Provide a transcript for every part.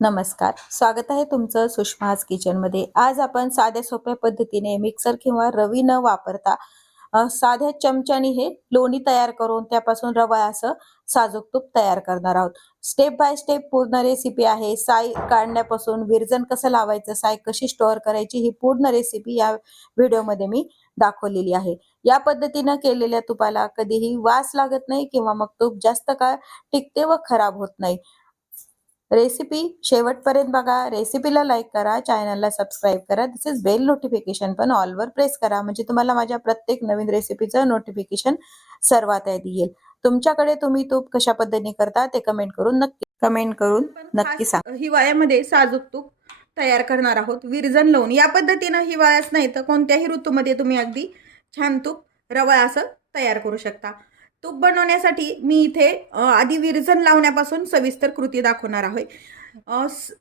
नमस्कार. स्वागत आहे तुमचं सुषमाज किचनमध्ये. आज आपण साध्या सोप्या पद्धतीने मिक्सर किंवा रवी न वापरता साध्या चमच्याने हे लोणी तयार करून त्यापासून रवा असं साजूक तूप तयार करणार आहोत. स्टेप बाय स्टेप पूर्ण रेसिपी आहे. साय काढण्यापासून विरजन कसं लावायचं साय कशी स्टोअर करायची ही पूर्ण रेसिपी या व्हिडिओमध्ये मी दाखवलेली आहे. या पद्धतीनं केलेल्या तुपाला कधीही वास लागत नाही किंवा मग तूप जास्त काळ टिकते व खराब होत नाही. रेसिपी शेवटपर्यंत बघा. रेसिपीला लाईक करा चॅनलला सबस्क्राईब करा. तसेच बेल नोटिफिकेशन पण ऑलवर प्रेस करा. म्हणजे तुम्हाला माझ्या प्रत्येक नवीन रेसिपीचं नोटिफिकेशन सर्वात आधी येईल. तुमच्याकडे तुम्ही तूप कशा पद्धतीने करता ते कमेंट करून नक्की कमेंट करून नक्की सांगा. हिवाळ्यामध्ये साजूक तूप तयार करणार आहोत. विरजन लावून. या पद्धतीनं हिवाळ्याच नाही तर कोणत्याही ऋतूमध्ये तुम्ही अगदी छान तूप रवा असं तयार करू शकता. तूप बनवण्यासाठी मी इथे आधी विरजन लावण्यापासून सविस्तर कृती दाखवणार आहे.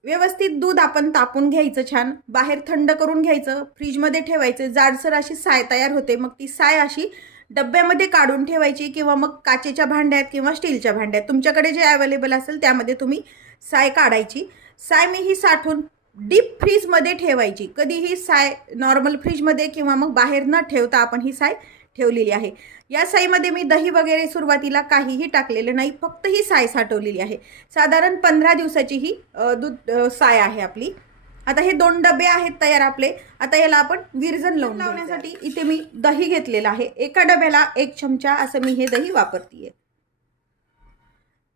व्यवस्थित दूध आपण तापून घ्यायचं छान. बाहेर थंड करून घ्यायचं. फ्रीजमध्ये ठेवायचं. जाडसर अशी साय तयार होते. मग ती साय अशी डब्यामध्ये काढून ठेवायची किंवा मग काचेच्या भांड्यात किंवा स्टीलच्या भांड्यात. तुमच्याकडे जे अवेलेबल असेल त्यामध्ये तुम्ही साय काढायची. साय मी ही साठून डीप फ्रीजमध्ये ठेवायची. कधीही साय नॉर्मल फ्रीजमध्ये किंवा मग बाहेर न ठेवता आपण ही साय ठेवलेली आहे. या साईमध्ये मी दही वगैरे सुरुवातीला काहीही टाकलेलं नाही फक्त ही साय साठवलेली आहे. साधारण पंधरा दिवसाची ही दूध साय आहे आपली. आता हे दोन डबे आहेत तयार आपले. आता याला आपण विरजन लावून लावण्यासाठी इथे मी दही घेतलेलं आहे. एका डब्याला एक चमचा असं मी हे दही वापरतीये.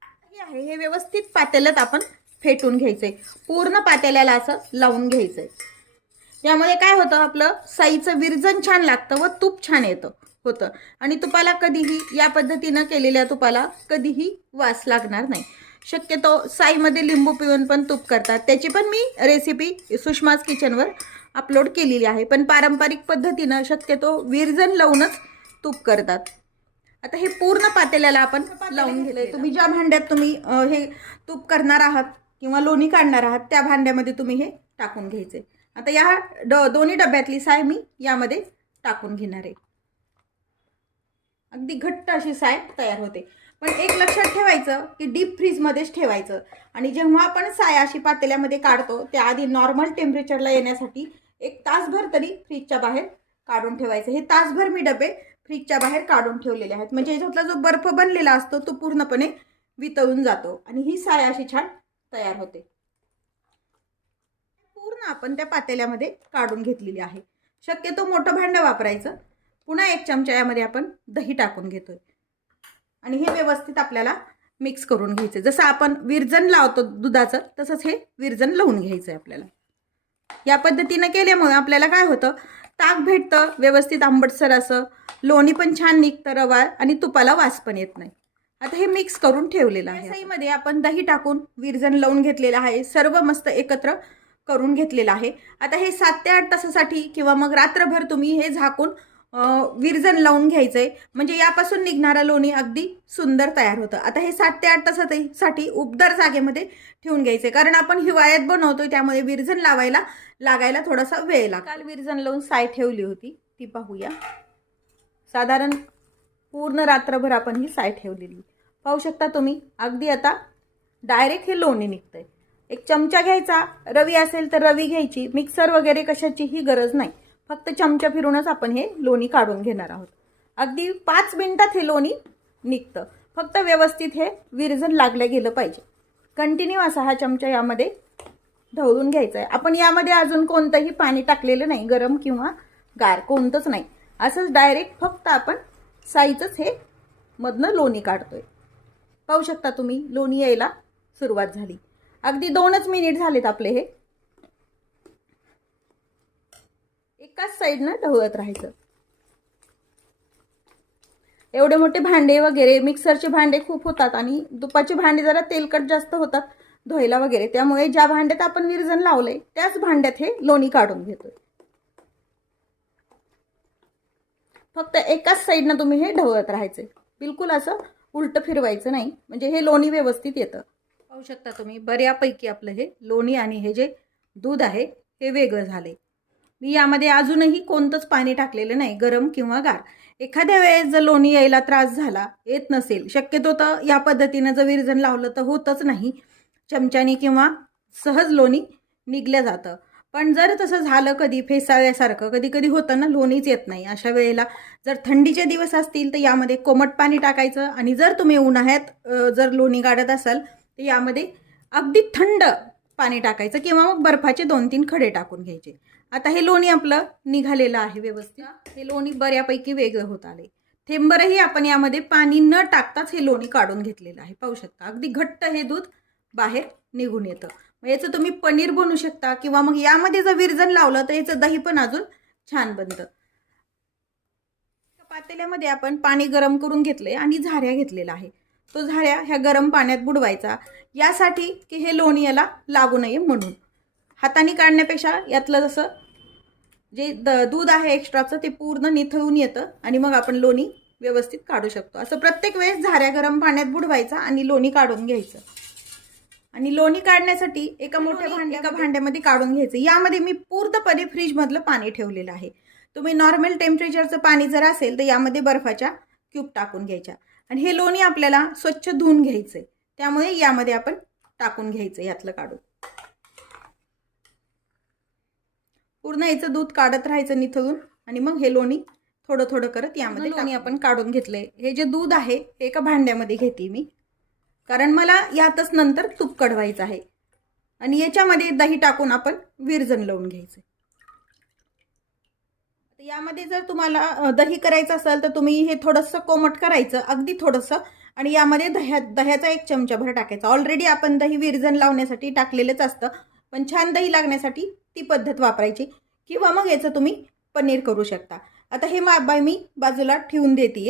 हे आहे. हे व्यवस्थित पातेल्यात आपण फेटून घ्यायचंय. पूर्ण पातेल्याला असं लावून घ्यायचंय. यामुळे काय होतं आपलं? साईचं विरजन छान लागतं व तूप छान येतं. होतं. आणि तुपाला कधीही या पद्धतीनं केलेल्या तुपाला कधीही वास लागणार नाही. शक्यतो साईमध्ये लिंबू पिऊन पण तूप करतात. त्याची पण मी रेसिपी सुषमाज किचनवर अपलोड केलेली आहे. पण पारंपरिक पद्धतीनं शक्यतो विरजन लावूनच तूप करतात. आता हे पूर्ण पातेल्याला आपण लावून घेतलंय तुम्ही ज्या भांड्यात तुम्ही हे तूप करणार आहात किंवा लोणी काढणार आहात त्या भांड्यामध्ये तुम्ही हे टाकून घ्यायचे. आता या ड दोन्ही डब्यातली साय मी यामध्ये टाकून घेणार आहे. अगदी घट्ट अशी साय तयार होते. पण एक लक्षात ठेवायचं की डीप फ्रीजमध्येच ठेवायचं. आणि जेव्हा आपण साय अशी पातेल्यामध्ये काढतो त्याआधी नॉर्मल टेम्परेचरला येण्यासाठी एक तासभर तरी फ्रीजच्या बाहेर काढून ठेवायचं. हे तासभर मी डबे फ्रीजच्या बाहेर काढून ठेवलेले आहेत. म्हणजे याच्यातला जो बर्फ बनलेला असतो तो पूर्णपणे वितळून जातो. आणि ही साय अशी छान तयार होते. पूर्ण आपण त्या पातेल्यामध्ये काढून घेतलेली आहे. शक्यतो मोठं भांडं वापरायचं. पुन्हा एक चमचा यामध्ये आपण दही टाकून घेतोय. आणि हे व्यवस्थित आपल्याला मिक्स करून घ्यायचं जसं आपण विरजन लावतो दुधाचं तसंच हे विरजन लावून घ्यायचं आहे आपल्याला. या पद्धतीनं केल्यामुळे आपल्याला काय होतं ताक भेटतं व्यवस्थित आंबटसर असं लोणी पण छान निघतं रवा आणि तुपाला वास पण येत नाही. आता हे मिक्स करून ठेवलेलं आहे. साईमध्ये आपण दही टाकून विरजन लावून घेतलेलं आहे. सर्व मस्त एकत्र करून घेतलेलं आहे. आता हे सात ते आठ तासासाठी किंवा मग रात्रभर तुम्ही हे झाकून विरजन लावून घ्यायचं आहे म्हणजे यापासून निघणारं लोणी अगदी सुंदर तयार होतं. आता हे सात ते आठ तासासाठी उबदार जागेमध्ये ठेवून घ्यायचे कारण आपण हिवाळ्यात बनवतोय त्यामुळे विरजन लावायला लागायला थोडासा वेळ लाग काल विरजन लावून साय ठेवली होती. ती पाहूया. साधारण पूर्ण रात्रभर आपण ही साय ठेवलेली. पाहू शकता तुम्ही अगदी आता डायरेक्ट हे लोणी निघतंय. एक चमचा घ्यायचा रवी असेल तर रवी घ्यायची. मिक्सर वगैरे कशाचीही गरज नाही. फक्त चमचा फिरूनच आपण हे लोणी काढून घेणार आहोत. अगदी पाच मिनिटात हे लोणी निघतं. फक्त व्यवस्थित हे विरजन लागलं गेलं पाहिजे. कंटिन्यू असा हा चमचा यामध्ये ढवळून घ्यायचा आहे आपण यामध्ये अजून कोणतंही पाणी टाकलेलं नाही गरम किंवा गार कोणतंच नाही. असंच डायरेक्ट फक्त आपण साईचंच हे मधनं लोणी काढतोय. पाहू शकता तुम्ही लोणी यायला सुरुवात झाली. अगदी दोनच मिनिट झालेत आपले हे. एकाच साईडनं ढवळत राहायचं. एवढे मोठे भांडे वगैरे मिक्सरचे भांडे खूप होतात आणि दुपाचे भांडे जरा तेलकट जास्त होतात धुवायला वगैरे. त्यामुळे ज्या भांड्यात आपण विरजन लावलंय त्याच भांड्यात हे लोणी काढून घेतोय. फक्त एकाच साईडनं तुम्ही हे ढवळत राहायचे बिलकुल असं उलट फिरवायचं नाही. म्हणजे हे लोणी व्यवस्थित येतं. पाहू शकता तुम्ही बऱ्यापैकी आपलं हे लोणी आणि हे जे दूध आहे हे वेगळं झालंय. मी यामध्ये अजूनही कोणतंच पाणी टाकलेलं नाही गरम किंवा गार. एखाद्या वेळेस जर लोणी यायला त्रास झाला येत नसेल शक्यतो तर या पद्धतीनं जर विरजण लावलं तर होतच नाही. चमच्याने किंवा सहज लोणी निघलं जातं. पण जर तसं झालं कधी फेसाव्यासारखं कधी कधी होतं ना लोणीच येत नाही. अशा वेळेला जर थंडीचे दिवस असतील तर यामध्ये कोमट पाणी टाकायचं आणि जर तुम्ही उन्हाळ्यात जर लोणी काढत असाल तर यामध्ये अगदी थंड पाणी टाकायचं किंवा मग बर्फाचे दोन तीन खडे टाकून घ्यायचे. आता हे लोणी आपलं निघालेलं आहे व्यवस्थित. हे लोणी बऱ्यापैकी वेगळं होत आले थेंबरही आपण यामध्ये पाणी न टाकताच हे लोणी काढून घेतलेलं आहे. पाहू शकता. अगदी घट्ट हे दूध बाहेर निघून येतं. मग याचं तुम्ही पनीर बनवू शकता किंवा मग यामध्ये जर विरजन लावलं तर याचं दही पण अजून छान बनतं. पातेल्यामध्ये आपण पाणी गरम करून घेतलंय आणि झाऱ्या घेतलेला आहे. तो झाऱ्या ह्या गरम पाण्यात बुडवायचा. यासाठी की हे लोणी याला लागू नये म्हणून. हाताने काढण्यापेक्षा यातलं जसं जे द दूध आहे एक्स्ट्राचं ते पूर्ण निथळून येतं आणि मग आपण लोणी व्यवस्थित काढू शकतो. असं प्रत्येक वेळेस झाऱ्या गरम पाण्यात बुडवायचा आणि लोणी काढून घ्यायचं. आणि लोणी काढण्यासाठी एका मोठ्या भांड्या एका भांड्यामध्ये काढून घ्यायचं. यामध्ये मी पूर्णपणे फ्रीजमधलं पाणी ठेवलेलं आहे. तुम्ही नॉर्मल टेम्परेचरचं पाणी जर असेल तर यामध्ये बर्फाच्या क्यूब टाकून घ्यायच्या. आणि हे लोणी आपल्याला स्वच्छ धुवून घ्यायचं आहे त्यामुळे यामध्ये आपण टाकून घ्यायचं यातलं काढून. पूर्ण याचं दूध काढत राहायचं निथळून आणि मग हे लोणी थोडं थोडं करत यामध्ये लोणी. आपण काढून घेतलंय हे जे दूध आहे हे एका भांड्यामध्ये घेते मी. कारण मला यातच नंतर तूप कढवायचं आहे. आणि याच्यामध्ये दही टाकून आपण विरजण लावून घ्यायचं यामध्ये जर तुम्हाला दही करायचं असेल तर तुम्ही हे थोडंसं कोमट करायचं अगदी थोडंसं. आणि यामध्ये दह्या दह्याचा एक चमचाभर टाकायचा. ऑलरेडी आपण दही विरजण लावण्यासाठी टाकलेलंच असतं. पण छान दही लागण्यासाठी ती पद्धत वापरायची. किंवा मग याचं तुम्ही पनीर करू शकता. आता हे मा बाय मी बाजूला ठेवून देते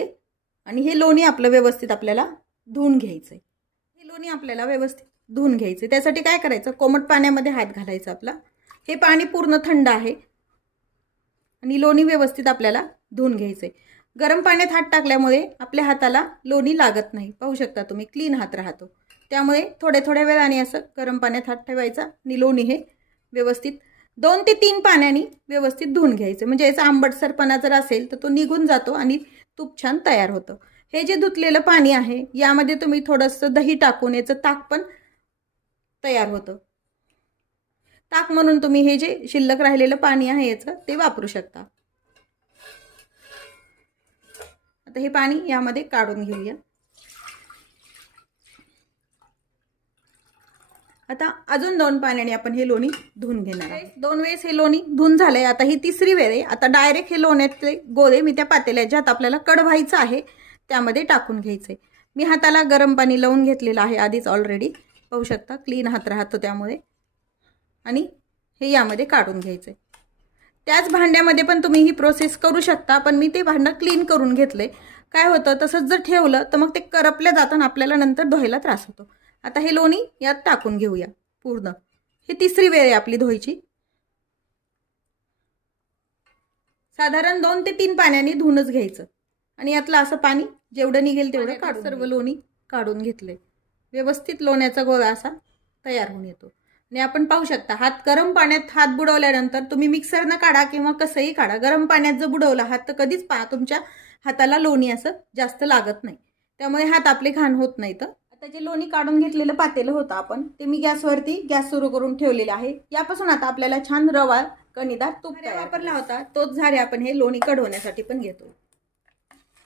आणि हे लोणी आपलं व्यवस्थित आपल्याला धुवून घ्यायचं हे लोणी आपल्याला व्यवस्थित धुवून घ्यायचं त्यासाठी काय करायचं? कोमट पाण्यामध्ये हात घालायचा आपला. हे पाणी पूर्ण थंड आहे. आणि लोणी व्यवस्थित आपल्याला धुवून घ्यायचं आहे गरम पाण्यात हात टाकल्यामुळे आपल्या हाताला लोणी लागत नाही. पाहू शकता तुम्ही. क्लीन हात राहतो. त्यामुळे थोड्या थोड्या वेळाने असं गरम पाण्यात हात ठेवायचा निलोनी हे व्यवस्थित. दोन ते तीन पाण्याने व्यवस्थित धुवून घ्यायचं. म्हणजे याचा आंबटसरपणा जर असेल तर तो निघून जातो आणि तूप छान तयार होतं. हे जे धुतलेलं पाणी आहे यामध्ये तुम्ही थोडंसं दही टाकून याचं ताक पण तयार होतं. ताक म्हणून तुम्ही हे जे शिल्लक राहिलेलं पाणी आहे याचं ते वापरू शकता. आता हे पाणी यामध्ये काढून घेऊया. आता अजून दोन पाण्याने आपण हे लोणी धुवून घेणार आहे दोन वेळेस हे लोणी धुवून झालंय आता ही तिसरी वेळ आहे. आता डायरेक्ट हे लोण्यातले गोळे मी त्या पातेल्या ज्यात आपल्याला कडवायचं आहे त्यामध्ये टाकून घ्यायचे. मी हाताला गरम पाणी लावून घेतलेलं आहे आधीच ऑलरेडी पाहू शकता क्लीन हात राहतो त्यामुळे. आणि हे यामध्ये काढून घ्यायचे. त्याच भांड्यामध्ये पण तुम्ही ही प्रोसेस करू शकता पण मी ते भांडं क्लीन करून घेतले. काय होतं तसंच जर ठेवलं तर मग ते करपल्या जाताना आपल्याला नंतर धुवायला त्रास होतो. आता हे लोणी यात टाकून घेऊया पूर्ण. ही तिसरी वेळ आहे आपली धुवायची. साधारण दोन ते तीन पाण्याने धुवूनच घ्यायचं. आणि यातलं असं पाणी जेवढं निघेल तेवढं काढून सर्व लोणी काढून घेतले व्यवस्थित लोण्याचा गोळा असा तयार होऊन येतो. आणि आपण पाहू शकता हात गरम पाण्यात हात बुडवल्यानंतर तुम्ही मिक्सरनं काढा किंवा कसंही काढा. गरम पाण्यात जर बुडवला हात तर कधीच पा तुमच्या हाताला लोणी असं जास्त लागत नाही. त्यामुळे हात आपले घाण होत नाहीत. आता जे लोणी काढून घेतलेलं पातेलं होतं आपण ते मी गॅसवरती गॅस सुरू करून ठेवलेलं आहे. यापासून आता आपल्याला छान रवा कणीदार तूप वापरला होता. तोच झारे आपण हे लोणी कढवण्यासाठी पण घेतो.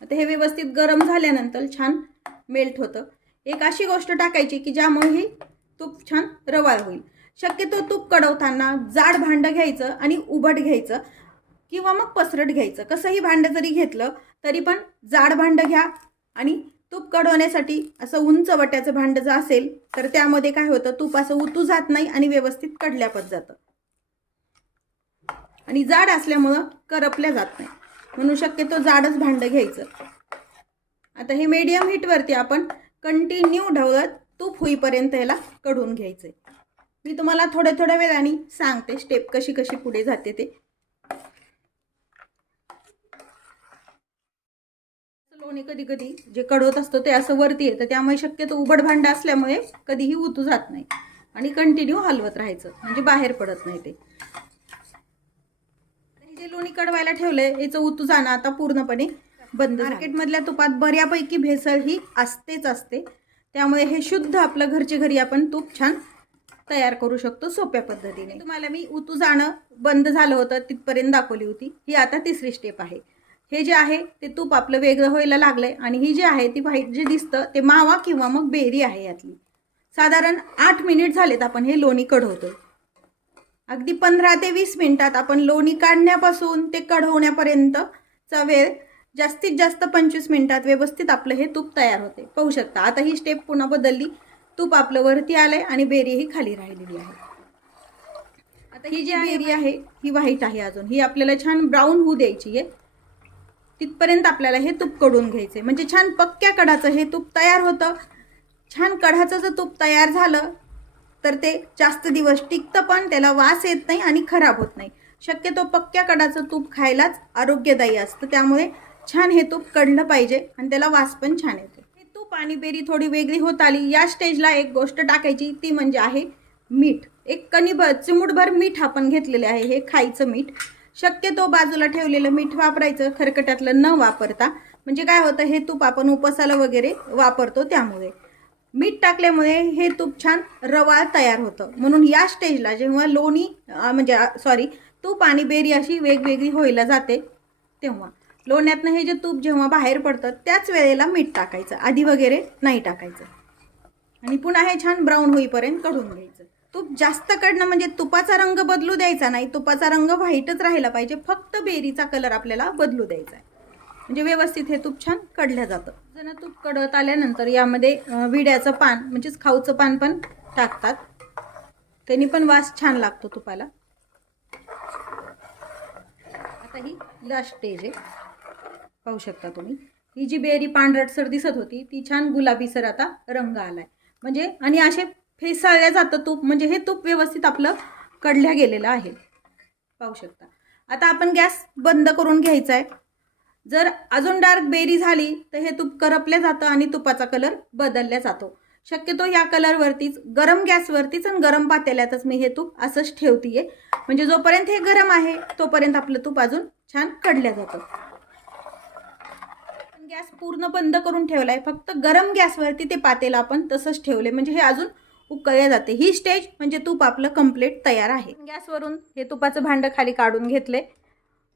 आता हे व्यवस्थित गरम झाल्यानंतर छान मेल्ट होतं. एक अशी गोष्ट टाकायची की ज्यामुळे हे तूप छान रवाळ होईल. शक्यतो तूप कडवताना जाड भांडं घ्यायचं आणि उभट घ्यायचं किंवा मग पसरट घ्यायचं. कसंही भांडं जरी घेतलं तरी पण जाड भांडं घ्या आणि तूप कढवण्यासाठी असं उंच वट्याचं भांडं जर असेल तर त्यामध्ये काय होतं? तूप असं उतू जात नाही आणि व्यवस्थित कडल्यापत जातं. आणि जाड असल्यामुळं करपल्या जात नाही. म्हणून शक्यतो जाडच भांडं घ्यायचं. आता हे मीडियम हीटवरती आपण कंटिन्यू ढवळत तूप होईपर्यंत याला कढून घ्यायचं मी तुम्हाला थोड्या थोड्या वेळाने सांगते स्टेप कशी कशी पुढे जाते ते. लोणी कधी कधी जे कडवत असतो ते असं वरती येतं. त्यामुळे शक्यतो उबड भांड असल्यामुळे कधीही उतू जात नाही. आणि कंटिन्यू हलवत राहायचं. म्हणजे बाहेर पडत नाही ते. जे लोणी कडवायला ठेवलंय याचं उतू जाणं आता पूर्णपणे बंद मार्केटमधल्या तुपात बऱ्यापैकी भेसळ ही असतेच असते. त्यामुळे हे शुद्ध आपलं घरचे घरी आपण तूप छान तयार करू शकतो सोप्या पद्धतीने. तुम्हाला मी उतू जाणं बंद झालं होतं तिथपर्यंत दाखवली होती. ही आता तिसरी स्टेप आहे. हे जे आहे ते तूप आपलं वेगळं व्हायला लागलंय आणि ही जी आहे ती व्हाईट जे दिसतं ते मावा किंवा मग बेरी आहे यातली. साधारण आठ मिनिट झालेत आपण हे लोणी कढवतोय. अगदी पंधरा ते वीस मिनिटात आपण लोणी काढण्यापासून ते कढवण्यापर्यंतचा वेळ जास्तीत जास्त पंचवीस मिनिटात व्यवस्थित आपलं हे तूप तयार होते. पाहू शकता आता ही स्टेप पुन्हा बदलली. तूप आपलं वरती आलंय आणि बेरी ही खाली राहिलेली आहे. आता ही जी बेरी आहे ही व्हाईट आहे अजून. ही आपल्याला छान ब्राऊन होऊ द्यायची आहे. तिथपर्यंत आपल्याला हे तूपकडून घ्यायचे म्हणजे छान पक्क्या कढाचं हे तूप तयार होतं. छान कढाचं जर तूप तयार झालं तर ते जास्त दिवस टिकतं पण त्याला वास येत नाही आणि खराब होत नाही. शक्यतो पक्क्या कडाचं तूप खायलाच आरोग्यदायी असतं. त्यामुळे छान हे तूप कढलं पाहिजे आणि त्याला वास पण छान येतो. हे तूप आणि बेरी थोडी वेगळी होत आली. या स्टेजला एक गोष्ट टाकायची ती म्हणजे आहे मीठ. एक कणीभर चिमूटभर मीठ आपण घेतलेले आहे. हे खायचं मीठ. शक्यतो बाजूला ठेवलेलं मीठ वापरायचं खरकट्यातलं न वापरता. म्हणजे काय होतं हे तूप आपण उपसाला वगैरे वापरतो त्यामुळे. मीठ टाकल्यामुळे हे तूप छान रवाळ तयार होतं. म्हणून या स्टेजला जेव्हा लोणी म्हणजे सॉरी तूप आणि बेरी अशी वेगवेगळी होईला जाते तेव्हा. लोण्यातनं हे जे तूप जेव्हा बाहेर पडतं त्याच वेळेला मीठ टाकायचं. आधी वगैरे नाही टाकायचं. आणि पुन्हा हे छान ब्राऊन होईपर्यंत कढून घ्यायचं. तूप जास्त कडणं म्हणजे तुपाचा रंग बदलू द्यायचा नाही. तुपाचा रंग व्हाईटच राहिला पाहिजे. फक्त बेरीचा कलर आपल्याला बदलू द्यायचा आहे. म्हणजे व्यवस्थित हे तूप छान कडलं जातं. जण तूप कडत आल्यानंतर यामध्ये विड्याचं पान म्हणजेच खाऊचं पान पण टाकतात. त्यांनी पण वास छान लागतो तुपाला. आता ही लास्ट स्टेज आहे. पाहू शकता तुम्ही. ही जी बेरी पांढरटसर दिसत होती ती छान गुलाबीसर आता रंग आलाय. म्हणजे आणि असे फेसाळल्या जातं तूप म्हणजे हे तूप व्यवस्थित आपलं कढल्या गेलेलं आहे. पाहू शकता. आता आपण गॅस बंद करून घ्यायचा आहे जर अजून डार्क बेरी झाली तर हे तूप करपल्या जातं आणि तुपाचा कलर बदलला जातो. शक्यतो या कलरवरतीच गरम गॅसवरतीच आणि गरम पातेल्यातच मी हे तूप असंच ठेवतीये. म्हणजे जोपर्यंत हे गरम आहे तोपर्यंत आपलं तूप अजून छान कडल्या जातं. गॅस पूर्ण बंद करून ठेवलाय. फक्त गरम गॅसवरती ते पातेला आपण तसंच ठेवले म्हणजे हे अजून उकळल्या जाते. ही स्टेज म्हणजे तूप आपलं कंप्लीट तयार आहे. गॅसवरून हे तुपाचं भांडं खाली काढून घेतले.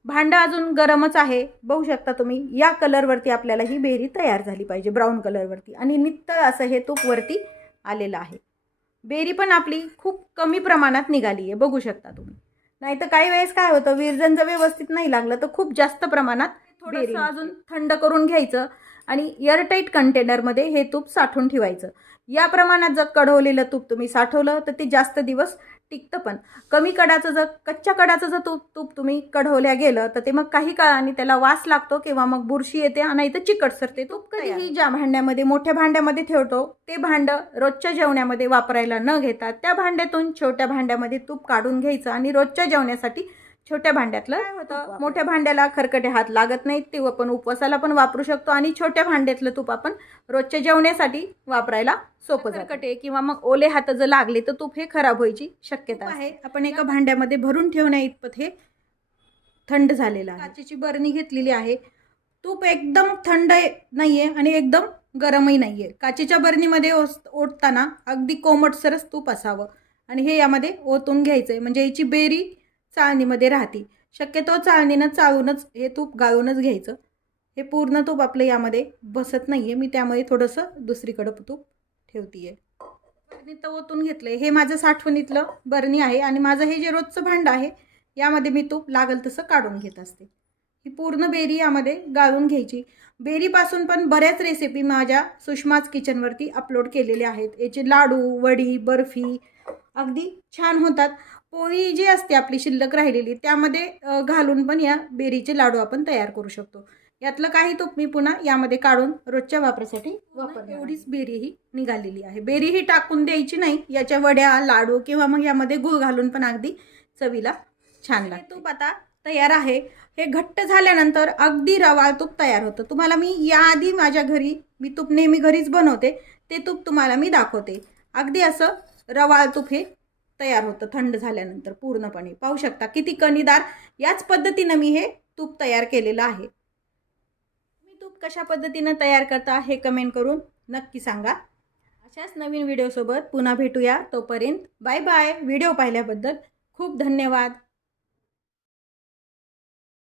भांडं अजून गरमच आहे. बघू शकता तुम्ही या कलरवरती आपल्याला ही बेरी तयार झाली पाहिजे ब्राऊन कलरवरती आणि नित्तळ असं हे तूप वरती आलेलं आहे. बेरी पण आपली खूप कमी प्रमाणात निघाली आहे बघू शकता तुम्ही. नाही तर काही वेळेस काय होतं विरजन जर व्यवस्थित नाही लागलं तर खूप जास्त प्रमाणात थोडंसं अजून थंड करून घ्यायचं आणि एअरटाईट कंटेनरमध्ये हे तूप साठवून ठेवायचं. या प्रमाणात जर कढवलेलं तूप तुम्ही साठवलं तर ते जास्त दिवस टिकतं पण. कमी कडाचं जर कच्च्या कडाचं जर तूप तूप तुम्ही कढवल्या गेलं तर ते मग काही काळाने त्याला वास लागतो किंवा मग बुरशी येते आणि इथं चिकट सरते. तूप कधीही ज्या भांड्यामध्ये मोठ्या भांड्यामध्ये ठेवतो ते भांडं रोजच्या जेवण्यामध्ये वापरायला न घेता त्या भांड्यातून छोट्या भांड्यामध्ये तूप काढून घ्यायचं आणि रोजच्या जेवण्यासाठी छोट्या भांड्यातलं होतं मोठ्या भांड्याला खरकटे हात लागत नाहीत ते आपण उपवासाला पण वापरू शकतो आणि छोट्या भांड्यातलं तूप आपण रोजच्या जेवण्यासाठी वापरायला सोपं खरकटे किंवा मग ओले हात जर लागले तर तूप हे खराब व्हायची शक्यता आहे. आपण एका भांड्यामध्ये भरून ठेवण्या इतपत हे थंड झालेलं आहे. काचेची बरणी घेतलेली आहे. तूप एकदम थंड नाहीये आणि एकदम गरमही नाहीये. काचेच्या बरणीमध्ये ओस ओतताना अगदी कोमटसरच तूप असावं. आणि हे यामध्ये ओतून घ्यायचंय. म्हणजे याची बेरी चाळणीमध्ये राहते. शक्यतो चाळणीनं चाळूनच हे तूप गाळूनच घ्यायचं. हे पूर्ण तूप आपलं यामध्ये बसत नाहीये. मी त्यामुळे थोडंसं दुसरीकडं तूप ठेवतीये. बरणीत ओतून घेतलं हे माझं साठवणीतलं बरणी आहे आणि माझं हे जे रोजचं भांडं आहे यामध्ये मी तूप लागल तसं काढून घेत असते. ही पूर्ण बेरी यामध्ये गाळून घ्यायची. बेरीपासून पण बऱ्याच रेसिपी माझ्या सुषमाच किचनवरती अपलोड केलेल्या आहेत. याचे लाडू वडी बर्फी अगदी छान होतात. पोळी जी असते आपली शिल्लक राहिलेली त्यामध्ये घालून पण या बेरीचे लाडू आपण तयार करू शकतो. यातलं काही तूप मी पुन्हा यामध्ये काढून रोजच्या वापरासाठी वापर एवढीच बेरी ही निघालेली आहे. बेरी ही टाकून द्यायची नाही याच्या वड्या लाडू किंवा मग यामध्ये गुळ घालून पण अगदी चवीला छान लागते. तूप आता तयार आहे. हे घट्ट झाल्यानंतर अगदी रवाळ तूप तयार होतं. तुम्हाला मी याआधी माझ्या घरी मी तूप नेहमी घरीच बनवते. ते तूप तुम्हाला मी दाखवते. अगदी असं रवाळ तूप हे तयार होतं थंड झाल्यानंतर पूर्णपणे. पाहू शकता किती कणीदार याच पद्धतीनं मी हे तूप तयार केलेलं आहे. मी तूप कशा पद्धतीनं तयार करता हे कमेंट करून नक्की सांगा. अशाच नवीन व्हिडिओसोबत पुन्हा भेटूया तोपर्यंत. बाय बाय व्हिडिओ पाहिल्याबद्दल खूप धन्यवाद.